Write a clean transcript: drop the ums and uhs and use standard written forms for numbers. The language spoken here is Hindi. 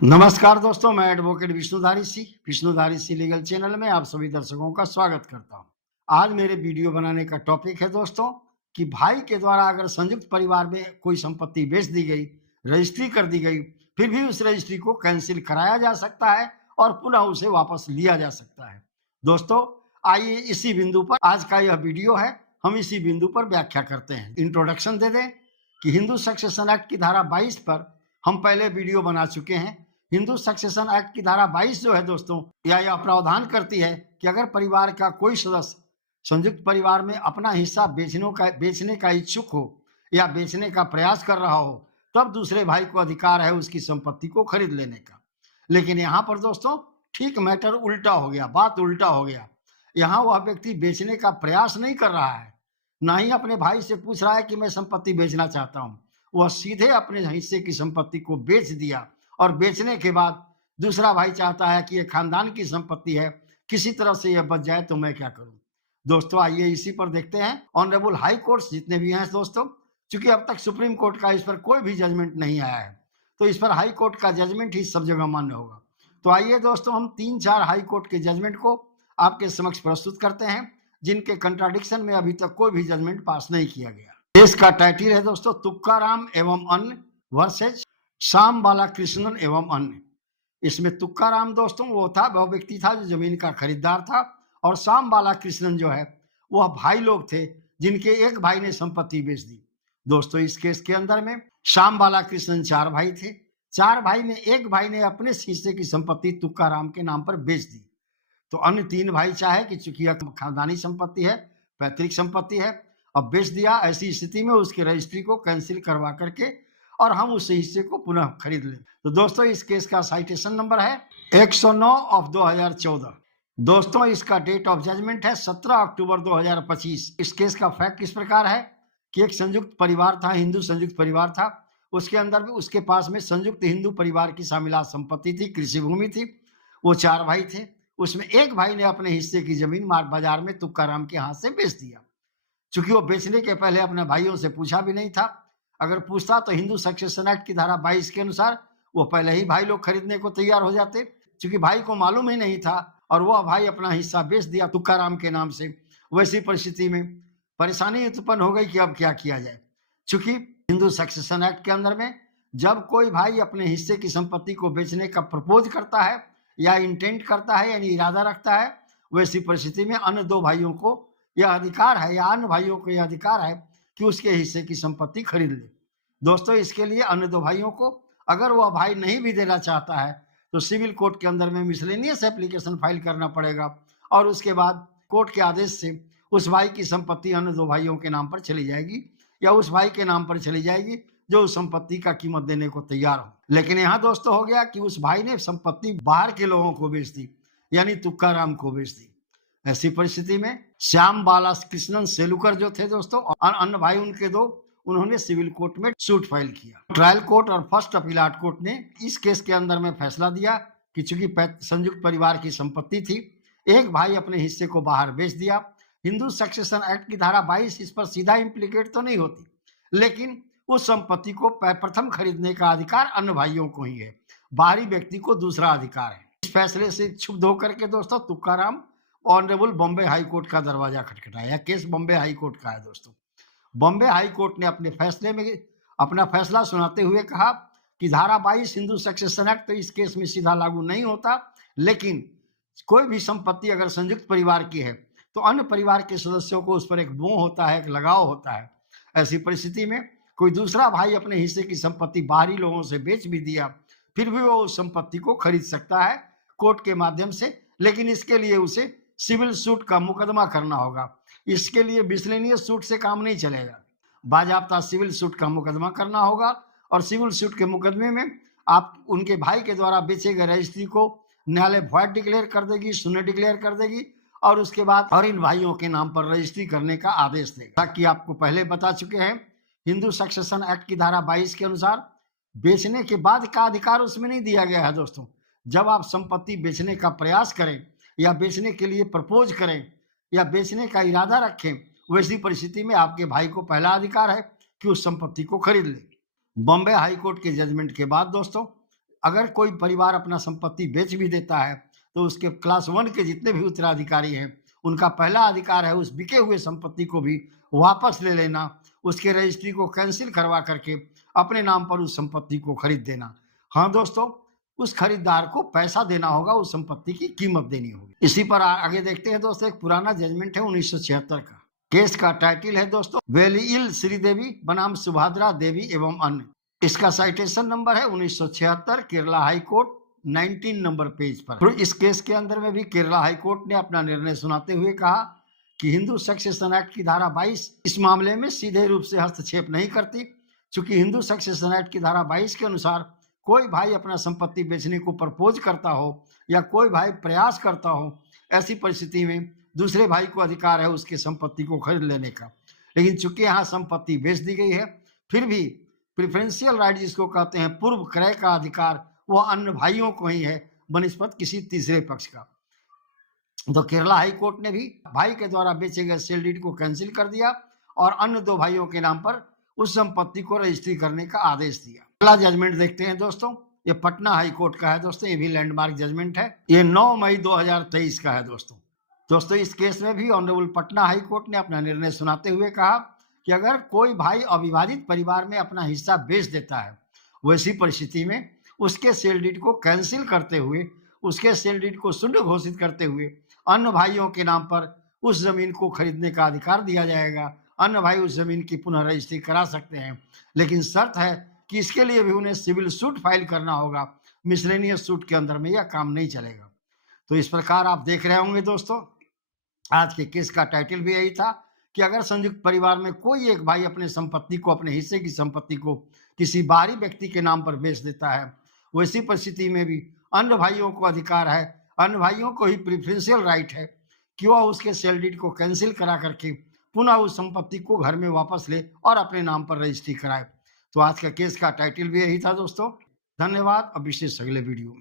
नमस्कार दोस्तों, मैं एडवोकेट विष्णुधारी सी लीगल चैनल में आप सभी दर्शकों का स्वागत करता हूं। आज मेरे वीडियो बनाने का टॉपिक है दोस्तों कि भाई के द्वारा अगर संयुक्त परिवार में कोई संपत्ति बेच दी गई, रजिस्ट्री कर दी गई, फिर भी उस रजिस्ट्री को कैंसिल कराया जा सकता है और पुनः उसे वापस लिया जा सकता है। दोस्तों, आइए इसी बिंदु पर आज का यह वीडियो है, हम इसी बिंदु पर व्याख्या करते हैं। इंट्रोडक्शन दे दें कि हिंदू सक्सेशन एक्ट की धारा 22 पर हम पहले वीडियो बना चुके हैं। हिंदू सक्सेशन एक्ट की धारा 22 जो है दोस्तों, यह प्रावधान करती है कि अगर परिवार का कोई सदस्य संयुक्त परिवार में अपना हिस्सा बेचने का इच्छुक हो या बेचने का प्रयास कर रहा हो, तब दूसरे भाई को अधिकार है उसकी संपत्ति को खरीद लेने का। लेकिन यहाँ पर दोस्तों ठीक मैटर उल्टा हो गया, बात उल्टा हो गया। यहाँ वह व्यक्ति बेचने का प्रयास नहीं कर रहा है, ना ही अपने भाई से पूछ रहा है कि मैं संपत्ति बेचना चाहता हूँ। वह सीधे अपने हिस्से की संपत्ति को बेच दिया और बेचने के बाद दूसरा भाई चाहता है कि यह खानदान की संपत्ति है, किसी तरह से यह बच जाए तो मैं क्या करूं। दोस्तों, आइए इसी पर देखते हैं। ऑनरेबल हाई कोर्ट्स जितने भी हैं दोस्तों, चूंकि अब तक सुप्रीम कोर्ट का इस पर कोई भी जजमेंट नहीं आया है, तो इस पर हाई कोर्ट का जजमेंट ही सब जगह मान्य होगा। तो आइए दोस्तों, हम 3-4 हाई कोर्ट के जजमेंट को आपके समक्ष प्रस्तुत करते हैं, जिनके कंट्राडिक्शन में अभी तक कोई भी जजमेंट पास नहीं किया गया। केस का टाइटल है दोस्तों तुक्काराम एवं अन्य वर्सेज श्याम बाला कृष्णन एवं अन्य। इसमें तुक्काराम दोस्तों वह व्यक्ति था जो जमीन का खरीदार था, और श्याम बाला कृष्णन जो है वह भाई लोग थे जिनके एक भाई ने संपत्ति बेच दी। दोस्तों, इस केस के अंदर में श्याम बाला कृष्णन 4 भाई थे। 4 भाई में एक भाई ने अपने हिस्से की संपत्ति तुक्काराम के नाम पर बेच दी। तो अन्य 3 भाई चाहे कि चूंकि यह खानदानी संपत्ति है, पैतृक संपत्ति है, अब बेच दिया, ऐसी स्थिति में उसकी रजिस्ट्री को कैंसिल करवा करके और हम उस हिस्से को पुनः खरीद लें। तो दोस्तों, इस केस का साइटेशन नंबर है 109 ऑफ 2014। दोस्तों, इसका डेट ऑफ जजमेंट है 17 अक्टूबर 2025। इस केस का फैक्ट इस प्रकार है कि एक संयुक्त परिवार था, हिंदू संयुक्त परिवार था। उसके अंदर भी उसके पास में संयुक्त हिंदू परिवार की शामिलात संपत्ति थी, कृषि भूमि थी। वो 4 भाई थे। उसमें एक भाई ने अपने हिस्से की जमीन बाजार में तुक्काराम के हाथ से बेच दिया। चूंकि वो बेचने के पहले अपने भाइयों से पूछा भी नहीं था। अगर पूछता तो हिंदू सक्सेशन एक्ट की धारा 22 के अनुसार वो पहले ही भाई लोग खरीदने को तैयार हो जाते। चूंकि भाई को मालूम ही नहीं था और वह भाई अपना हिस्सा बेच दिया तुक्काराम के नाम से, वैसी परिस्थिति में परेशानी उत्पन्न हो गई कि अब क्या किया जाए। चूंकि हिंदू सक्सेशन एक्ट के अंदर में जब कोई भाई अपने हिस्से की संपत्ति को बेचने का प्रपोज करता है या इंटेंट करता है, यानी इरादा रखता है, वैसी परिस्थिति में अन्य 2 भाइयों को यह अधिकार है या अन्य भाइयों को यह अधिकार है कि उसके हिस्से की संपत्ति खरीद ले। दोस्तों, इसके लिए अन्य 2 भाइयों को अगर वह भाई नहीं भी देना चाहता है तो सिविल कोर्ट के अंदर में मिसलेनियस एप्लीकेशन फाइल करना पड़ेगा और उसके बाद कोर्ट के आदेश से उस भाई की संपत्ति अन्य 2 भाइयों के नाम पर चली जाएगी या उस भाई के नाम पर चली जाएगी जो उस संपत्ति का कीमत देने को तैयार हो। लेकिन यहाँ दोस्तों हो गया कि उस भाई ने संपत्ति बाहर के लोगों को बेच दी, यानी तुक्काराम को बेच दी। ऐसी परिस्थिति में श्याम बाला कृष्णन सेलुकर जो थे दोस्तों और अन्य भाई उनके 2, उन्होंने सिविल कोर्ट में सूट फाइल किया। ट्रायल कोर्ट और फर्स्ट अपीलाट कोर्ट ने इस केस के अंदर में फैसला दिया कि चूंकि संयुक्त परिवार की संपत्ति थी, एक भाई अपने हिस्से को बाहर बेच दिया। हिंदू सक्सेशन एक्ट की धारा 22 इस पर सीधा इम्प्लीकेट तो नहीं होती, लेकिन उस संपत्ति को प्रथम खरीदने का अधिकार अन्य भाइयों को ही है, बाहरी व्यक्ति को दूसरा अधिकार है। इस फैसले से क्षुब्ध होकर के दोस्तों Tukaram honourable Bombay high court का दरवाजा खटखटाया। केस बॉम्बे हाई कोर्ट का है दोस्तों। बॉम्बे हाई कोर्ट ने अपने फैसले में अपना फैसला सुनाते हुए कहा कि धारा 22 हिंदू सक्सेशन एक्ट तो इस केस में सीधा लागू नहीं होता, लेकिन कोई भी संपत्ति अगर संयुक्त परिवार की है तो अन्य परिवार के सदस्यों को उस पर एक मोह होता है, एक लगाव होता है। ऐसी परिस्थिति में कोई दूसरा भाई अपने हिस्से की संपत्ति बाहरी लोगों से बेच भी दिया, फिर भी वो उस संपत्ति को खरीद सकता है कोर्ट के माध्यम से, लेकिन इसके लिए उसे सिविल सूट का मुकदमा करना होगा। इसके लिए मिसलेनियस सूट से काम नहीं चलेगा, बाजाबता सिविल सूट का मुकदमा करना होगा और सिविल सूट के मुकदमे में आप उनके भाई के द्वारा बेचे गए रजिस्ट्री को न्यायालय वॉइड डिक्लेयर कर देगी, शून्य डिक्लेयर कर देगी और उसके बाद और इन भाइयों के नाम पर रजिस्ट्री करने का आदेश देगा। ताकि आपको पहले बता चुके हैं, हिंदू सक्सेशन एक्ट की धारा 22 के अनुसार बेचने के बाद का अधिकार उसमें नहीं दिया गया है दोस्तों। जब आप संपत्ति बेचने का प्रयास करें या बेचने के लिए प्रपोज करें या बेचने का इरादा रखें, वैसी परिस्थिति में आपके भाई को पहला अधिकार है कि उस संपत्ति को खरीद ले। बॉम्बे हाई कोर्ट के जजमेंट के बाद दोस्तों अगर कोई परिवार अपना संपत्ति बेच भी देता है तो उसके क्लास 1 के जितने भी उत्तराधिकारी हैं, उनका पहला अधिकार है उस बिके हुए संपत्ति को भी वापस ले लेना, उसके रजिस्ट्री को कैंसिल करवा करके अपने नाम पर उस संपत्ति को खरीद देना। हाँ दोस्तों, उस खरीदार को पैसा देना होगा, उस संपत्ति की कीमत देनी होगी। इसी पर आगे देखते हैं दोस्तों, एक पुराना जजमेंट है 1976 का। केस का टाइटल है दोस्तों वेलिइल श्रीदेवी बनाम सुभद्रा देवी एवं अन्य। इसका साइटेशन नंबर है 1976, Kerala high court 19 number page पर। तो इस केस के अंदर में भी केरला हाई कोर्ट ने अपना निर्णय सुनाते हुए कहा कि हिंदू सक्सेशन एक्ट की धारा 22 इस मामले में सीधे रूप से हस्तक्षेप नहीं करती, चूंकि हिंदू सक्सेशन एक्ट की धारा 22 के अनुसार कोई भाई अपना संपत्ति बेचने को प्रपोज करता हो या कोई भाई प्रयास करता हो, ऐसी परिस्थिति में दूसरे भाई को अधिकार है उसके संपत्ति को खरीद लेने का। लेकिन चूंकि यहाँ संपत्ति बेच दी गई है, फिर भी प्रिफरेंशियल राइट जिसको कहते हैं पूर्व क्रय का अधिकार, वो अन्य भाइयों को ही है बनिस्पत किसी तीसरे पक्ष का। तो केरला हाई कोर्ट ने भी भाई के द्वारा बेचे गए सेल डीड को कैंसिल कर दिया और अन्य 2 भाइयों के नाम पर उस संपत्ति को रजिस्ट्री करने का आदेश दिया। अगला जजमेंट देखते हैं दोस्तों, ये पटना हाई कोर्ट का है दोस्तों, ये भी लैंडमार्क जजमेंट है। ये 9 मई 2023 का है दोस्तों इस केस में भी ऑनरेबल पटना हाई कोर्ट ने अपना निर्णय सुनाते हुए कहा कि अगर कोई भाई अविवादित परिवार में अपना हिस्सा बेच देता है, वैसी परिस्थिति में उसके सेल डीड को कैंसिल करते हुए, उसके सेल डीड को शुद्ध घोषित करते हुए अन्य भाइयों के नाम पर उस जमीन को खरीदने का अधिकार दिया जाएगा। अन्य भाई उस जमीन की पुनः रजिस्ट्री करा सकते हैं, लेकिन शर्त है कि इसके लिए भी उन्हें सिविल सूट फाइल करना होगा। मिसलेनियस सूट के अंदर में यह काम नहीं चलेगा। तो इस प्रकार आप देख रहे होंगे दोस्तों, आज के केस का टाइटल भी यही था कि अगर संयुक्त परिवार में कोई एक भाई अपने संपत्ति को, अपने हिस्से की संपत्ति को किसी बाहरी व्यक्ति के नाम पर बेच देता है, वैसी परिस्थिति में भी अन्य भाइयों को अधिकार है, अन्य भाइयों को ही प्रिफरेंशियल राइट है कि वह उसके सेल डीड को कैंसिल करा करके पुनः उस संपत्ति को घर में वापस ले और अपने नाम पर रजिस्ट्री कराए। तो आज का केस का टाइटल भी यही था दोस्तों। धन्यवाद। अब विशेष अगले वीडियो में।